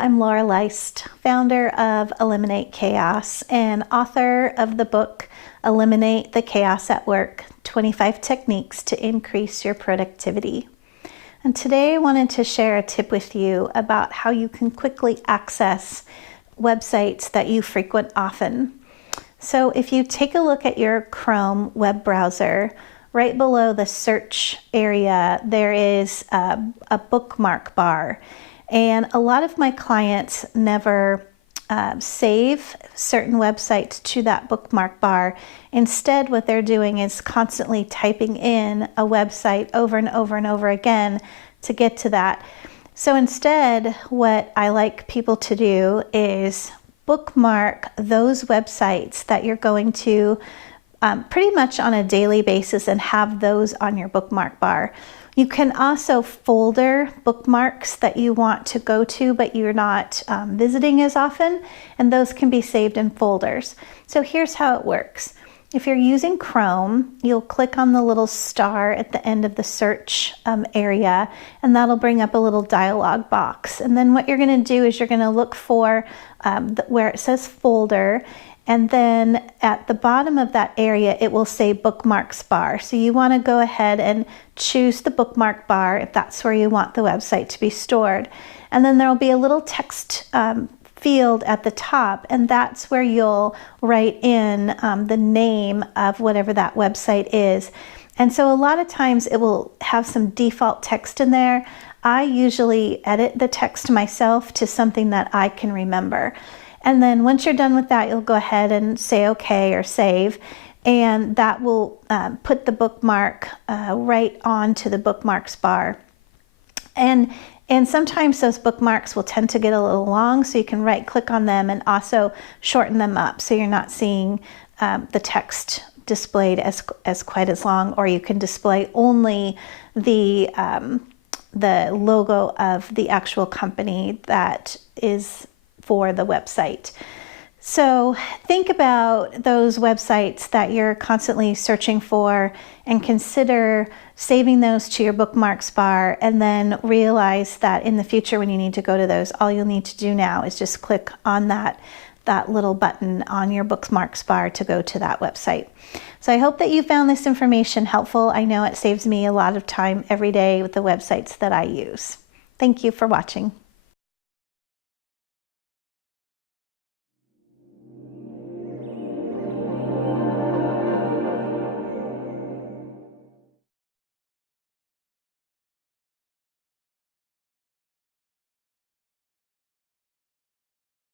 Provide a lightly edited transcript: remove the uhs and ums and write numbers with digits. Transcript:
I'm Laura Leist, founder of Eliminate Chaos and author of the book Eliminate the Chaos at Work, 25 Techniques to Increase Your Productivity. And today I wanted to share a tip with you about how you can quickly access websites that you frequent often. So if you take a look at your Chrome web browser, right below the search area, there is a bookmark bar. And a lot of my clients never save certain websites to that bookmark bar. Instead, what they're doing is constantly typing in a website over and over and over again to get to that. So instead, what I like people to do is bookmark those websites that you're going to pretty much on a daily basis and have those on your bookmark bar. You can also folder bookmarks that you want to go to, but you're not visiting as often, and those can be saved in folders. So here's how it works. If you're using Chrome, you'll click on the little star at the end of the search area, and that'll bring up a little dialog box. And then what you're going to do is you're going to look for where it says folder, and then at the bottom of that area, it will say Bookmarks Bar. So you want to go ahead and choose the bookmark bar if that's where you want the website to be stored. And then there will be a little text field at the top, and that's where you'll write in the name of whatever that website is. And so a lot of times it will have some default text in there. I usually edit the text myself to something that I can remember. And then once you're done with that, you'll go ahead and say OK or save, and that will put the bookmark right onto the bookmarks bar. And sometimes those bookmarks will tend to get a little long, so you can right click on them and also shorten them up so you're not seeing the text displayed as quite as long, or you can display only the logo of the actual company that is for the website. So think about those websites that you're constantly searching for and consider saving those to your bookmarks bar, and then realize that in the future when you need to go to those, all you'll need to do now is just click on that little button on your bookmarks bar to go to that website. So I hope that you found this information helpful. I know it saves me a lot of time every day with the websites that I use. Thank you for watching.